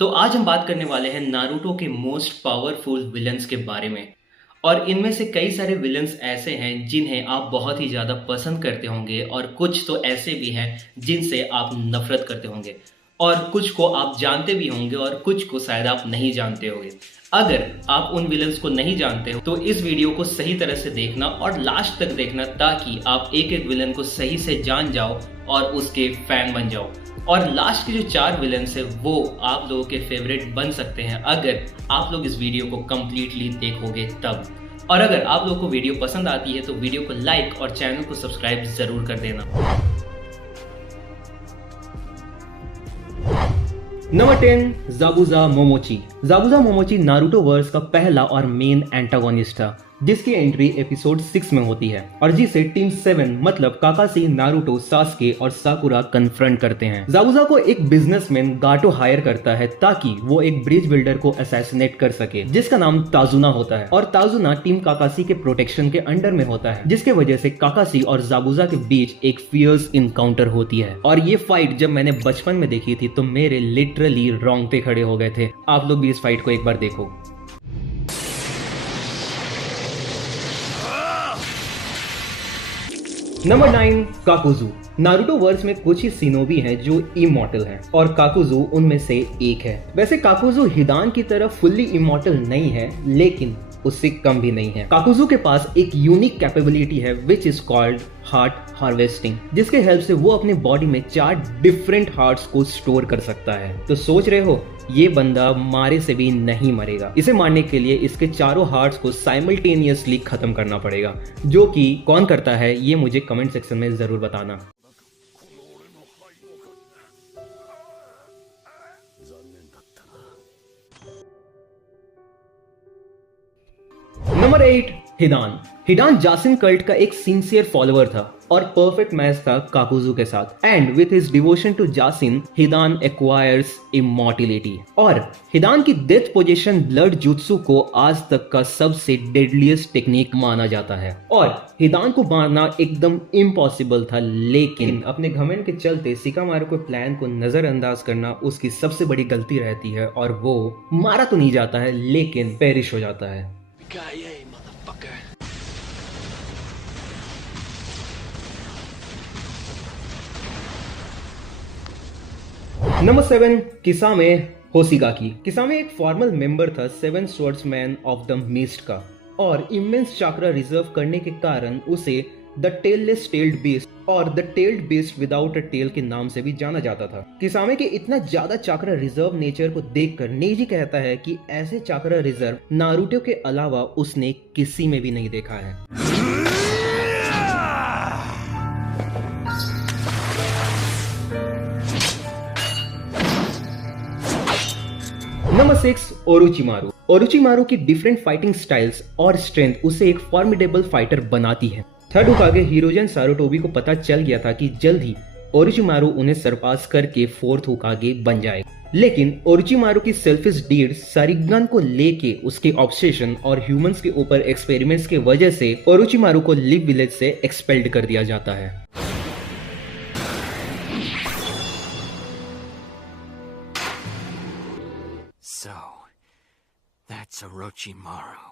तो आज हम बात करने वाले हैं नारुतो के मोस्ट पावरफुल विलन्स के बारे में। और इनमें से कई सारे विलन्स ऐसे हैं जिन्हें आप बहुत ही ज़्यादा पसंद करते होंगे और कुछ तो ऐसे भी हैं जिनसे आप नफरत करते होंगे और कुछ को आप जानते भी होंगे और कुछ को शायद आप नहीं जानते होंगे। अगर आप उन विलन्स को नहीं जानते हो तो इस वीडियो को सही तरह से देखना और लास्ट तक देखना ताकि आप एक एक विलन को सही से जान जाओ और उसके फैन बन जाओ। और लास्ट के जो 4 विलन्स है वो आप लोगों के फेवरेट बन सकते हैं अगर आप लोग इस वीडियो को कंप्लीटली देखोगे तब। और अगर आप लोगों को वीडियो पसंद आती है तो वीडियो को लाइक और चैनल को सब्सक्राइब जरूर कर देना। नंबर 10, ज़ाबुज़ा मोमोची। ज़ाबुज़ा मोमोची नारुतो वर्स का पहला और मेन एंटागोनिस्ट था जिसकी एंट्री एपिसोड 6 में होती है और जिसे टीम 7 मतलब काकाशी, नारुतो, सास्के और साकुरा कन्फ्रंट करते हैं। ज़ाबुज़ा को एक बिजनेसमैन गाटो हायर करता है ताकि वो एक ब्रिज बिल्डर को असैसिनेट कर सके जिसका नाम ताजुना होता है और ताजुना टीम काकाशी के प्रोटेक्शन के अंडर में होता है जिसके वजह से काकाशी और ज़ाबुज़ा के बीच एक फियर्स इनकाउंटर होती है। और ये फाइट जब मैंने बचपन में देखी थी तो मेरे लिटरली रोंगटे खड़े हो गए थे। आप लोग भी इस फाइट को एक बार देखो। नंबर 9, काकुजू। नारुतो वर्स में कुछ ही शिनोबी हैं जो इमॉर्टल हैं और काकुजू उनमें से एक है। वैसे काकुजू हिदान की तरह फुल्ली इमॉर्टल नहीं है लेकिन उससे कम भी नहीं है। काकुजू के पास एक यूनिक कैपेबिलिटी है which is called heart harvesting जिसके हेल्प से वो अपने बॉडी में 4 डिफरेंट हार्ट्स को स्टोर कर सकता है। तो सोच रहे हो ये बंदा मारे से भी नहीं मरेगा। इसे मारने के लिए इसके चारों हार्ट्स को साइमल्टेनियसली खत्म करना पड़ेगा। जो कि कौन करता है ये मुझे कमेंट सेक्शन में जरूर बताना। नंबर 8, हिदान। हिदान जासिन कल्ट का एक सिंसियर फॉलोअर था और परफेक्ट मैच था काकुजू के साथ। And with his devotion to Jashin Hidan acquires immortality. और हिदान की डेथ पोजीशन ब्लड जुत्सु को आज तक का सबसे डेडलीस्ट टेक्निक माना जाता है और हिदान को मारना एकदम इम्पॉसिबल था लेकिन अपने घमंड के चलते शिकामारु के प्लान को नजरअंदाज करना उसकी सबसे बड़ी गलती रहती है और वो मारा तो नहीं जाता है लेकिन पेरिश हो जाता है। नंबर 7, किसामे होशिगाकी। किसामे एक फॉर्मल मेंबर था 7 स्वर्ड्समैन ऑफ द मिस्ट का और इमेंस चाक्रा रिजर्व करने के कारण उसे द टेललेस टेल्ड बीस्ट और the tailed beast without a tail के नाम से भी जाना जाता था। किसामे के इतना ज्यादा चाक्रा रिजर्व नेचर को देखकर नेजी कहता है कि ऐसे चाक्रा रिजर्व नारुतो के अलावा उसने किसी में भी नहीं देखा है। Number 6, Orochimaru. ओरोचिमारू की डिफरेंट फाइटिंग स्टाइल्स और स्ट्रेंथ उसे एक फॉर्मिडेबल फाइटर बनाती है। थर्ड होकागे हिरोजन सारुटोबी को पता चल गया था कि जल्द ही ओरोचिमारू उन्हें सरपास करके 4th होकागे बन जाए। लेकिन ओरोचिमारू की सेल्फिश डीड सारिगन को लेके उसके ऑब्सेशन और ह्यूमंस के ऊपर एक्सपेरिमेंट्स के वजह से ओरोचिमारू को लिव विलेज से एक्सपेल्ड कर दिया जाता है। So, that's Orochimaru.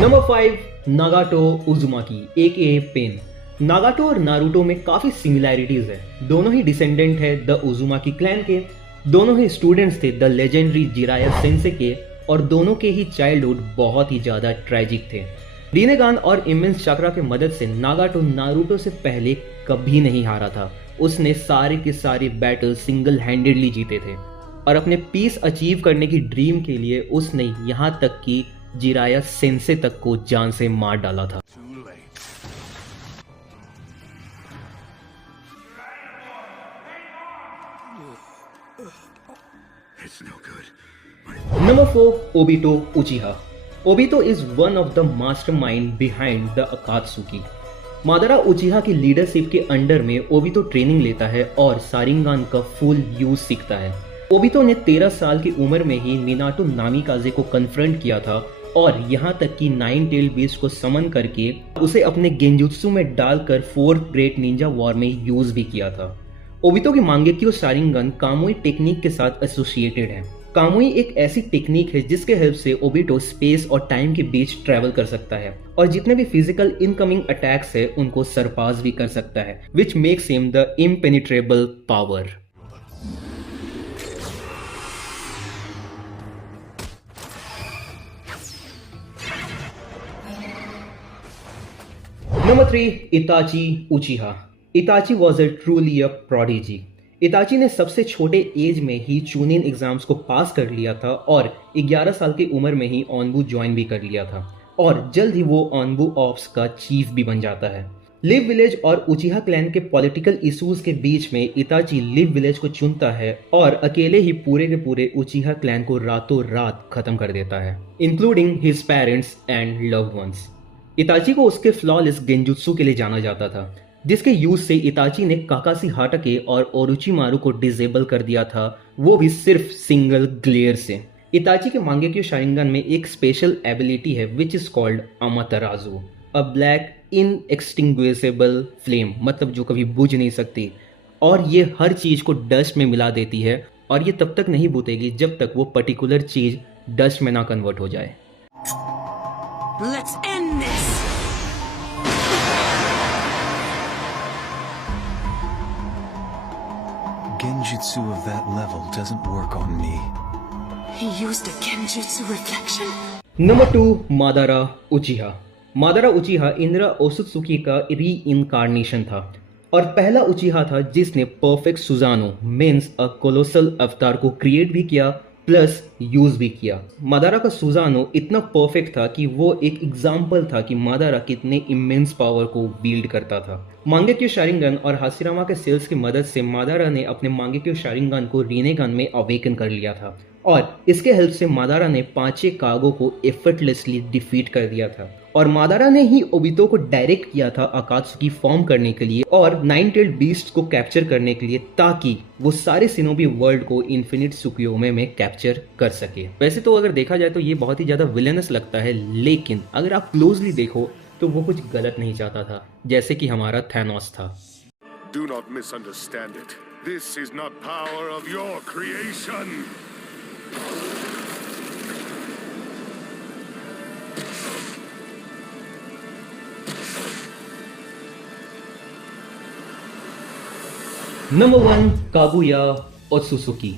Number 5, Nagato Uzumaki AKA Pain. Nagato और नारुतो में काफी सिमिलैरिटीज है। दोनों ही डिसेंडेंट है द उजुमाकी क्लैन के, दोनों ही स्टूडेंट्स थे द लेजेंडरी जिराया सेंसे के और दोनों के ही चाइल्डहुड बहुत ही ज्यादा ट्रेजिक थे। रीनेगान और इमेंस चाक्रा की मदद से नागाटो नारुतो से पहले कभी नहीं हारा था। उसने सारे के सारे बैटल सिंगल हैंडेडली जीते थे और अपने पीस अचीव करने की ड्रीम के लिए उसने यहाँ तक कि जिराया सेंसे तक को जान से मार डाला था। Number 4, Obito उचिहा। Obito is one of the mastermind behind the अकात्सुकी। मादारा उचिहा की लीडरशिप के अंडर में ओबितो ट्रेनिंग लेता है और सारिंगान का फुल यूज सीखता है। ओबितो ने 13 साल की उम्र में ही मिनाटो नामिकाजे को कन्फ्रंट किया था और यहाँ तक कि 9 टेल बीस्ट को समन करके उसे अपने गेंजुत्सु में डालकर 4th ग्रेट निंजा वॉर में यूज भी किया था। ओबितो की मांगेक्यो शारिंगन कामोई टेक्निक के साथ एसोसिएटेड है। कामुई एक ऐसी टेक्निक है जिसके हेल्प से ओबिटो स्पेस और टाइम के बीच ट्रैवल कर सकता है और जितने भी फिजिकल इनकमिंग अटैक्स है उनको सरपास भी कर सकता है, which makes him the impenetrable power. Number 3, Itachi Uchiha. Itachi was a truly a prodigy. इताची ने सबसे छोटे एज में ही चूनिन एग्जाम्स को पास कर लिया था और 11 साल की उम्र में ही ऑनबू ज्वाइन भी कर लिया था और जल्द ही वो ऑनबू ऑप्स का चीफ भी बन जाता है। लिव विलेज और उचिहा क्लैन के पॉलिटिकल इश्यूज के बीच में इताची लिव विलेज को चुनता है और अकेले ही पूरे के पूरे उचिहा क्लैन को रातों रात खत्म कर देता है, including his parents and loved ones. इताची को उसके फ्लॉलेस गेंजुत्सु के लिए जाना जाता था, जिसके यूज से इताची ने काकाशी हाटाके और ओरुचिमारू को डिसेबल कर दिया था, वो भी सिर्फ सिंगल ग्लेयर से। इताची के मांगेक्यो शारिंगन में एक स्पेशल एबिलिटी है which is called Amaterasu, a black inextinguishable flame, मतलब जो कभी बुझ नहीं सकती, और ये हर चीज को डस्ट में मिला देती है और ये तब तक नहीं बुतेगी जब तक वो पर्टिकुलर चीज डस्ट में ना कन्वर्ट हो जाए। Let's end this! Genjutsu of that level doesn't work on me. He used a Genjutsu reflection? Number 2, Madara Uchiha. Madara Uchiha Indra Otsutsuki का री-इनकार्नेशन था और पहला उचिहा था जिसने perfect Susanoo means a colossal avatar को create भी किया plus use भी किया। मादारा का सुजानो इतना परफेक्ट था कि वो एक एग्जाम्पल था कि मादारा कितने इमेंस पावर को विल्ड करता था। मांगेक्यो शारिंगन और हाशिरामा के सेल्स की मदद से मादारा ने अपने मांगेक्यो शारिंगन को रीनेगन में अवेकन कर लिया था और इसके हेल्प से मादारा ने 5 कागो को एफर्टलेसली डिफीट कर दिया था और मादारा ने ही ओबितो को डायरेक्ट किया था अकात्सुकी फॉर्म करने के लिए और 9-tailed बीस्ट को कैप्चर करने के लिए, ताकि वो सारे सिनोबी वर्ल्ड को इन्फिनिट सुकुयोमे में कैप्चर कर सके। वैसे तो अगर देखा जाए तो ये बहुत ही ज्यादा विलेनस लगता है, लेकिन अगर आप क्लोजली देखो तो वो कुछ गलत नहीं चाहता था, जैसे कि हमारा थैनोस था। Do not misunderstand it. This is not power of your creation. Number 1, Kaguya Otsutsuki.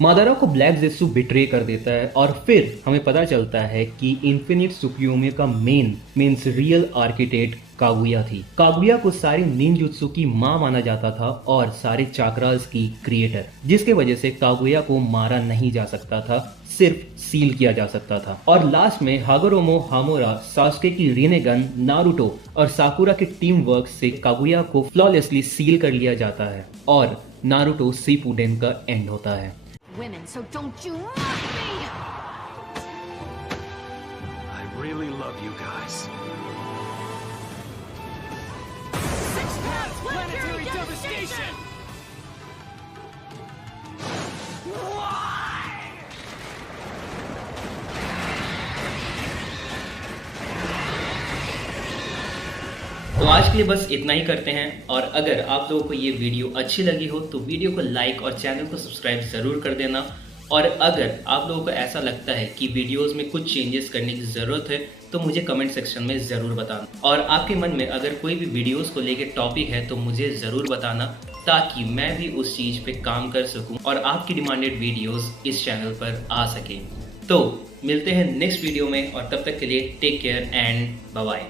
मादारा को ब्लैक जेत्सु बिट्रे कर देता है और फिर हमें पता चलता है कि इन्फिनिट सुकुयोमे का main means real architect Kaguya थी। कागुया को सारे निंजुत्सु की माँ माना जाता था और सारे चाक्रास की क्रिएटर, जिसके वजह से कागुया को मारा नहीं जा सकता था, सिर्फ सील किया जा सकता था। और लास्ट में हागोरोमो हामोरा, सास्के की रीनेगन, नारुतो और साकुरा के टीम वर्क से कागुया को फ्लॉलेसली सील कर लिया जाता है और नारुतो शिपुडेन का एंड होता है। Women, so don't you mock me! I really love you guys. Six paths, planetary devastation! तो आज के लिए बस इतना ही करते हैं और अगर आप लोगों को ये वीडियो अच्छी लगी हो तो वीडियो को लाइक और चैनल को सब्सक्राइब ज़रूर कर देना। और अगर आप लोगों को ऐसा लगता है कि वीडियोस में कुछ चेंजेस करने की ज़रूरत है तो मुझे कमेंट सेक्शन में ज़रूर बताना। और आपके मन में अगर कोई भी वीडियोस को लेकर टॉपिक है तो मुझे ज़रूर बताना, ताकि मैं भी उस चीज़ पे काम कर सकूं और आपकी डिमांडेड वीडियोस इस चैनल पर आ सकें। तो मिलते हैं नेक्स्ट वीडियो में और तब तक के लिए take care and bye bye.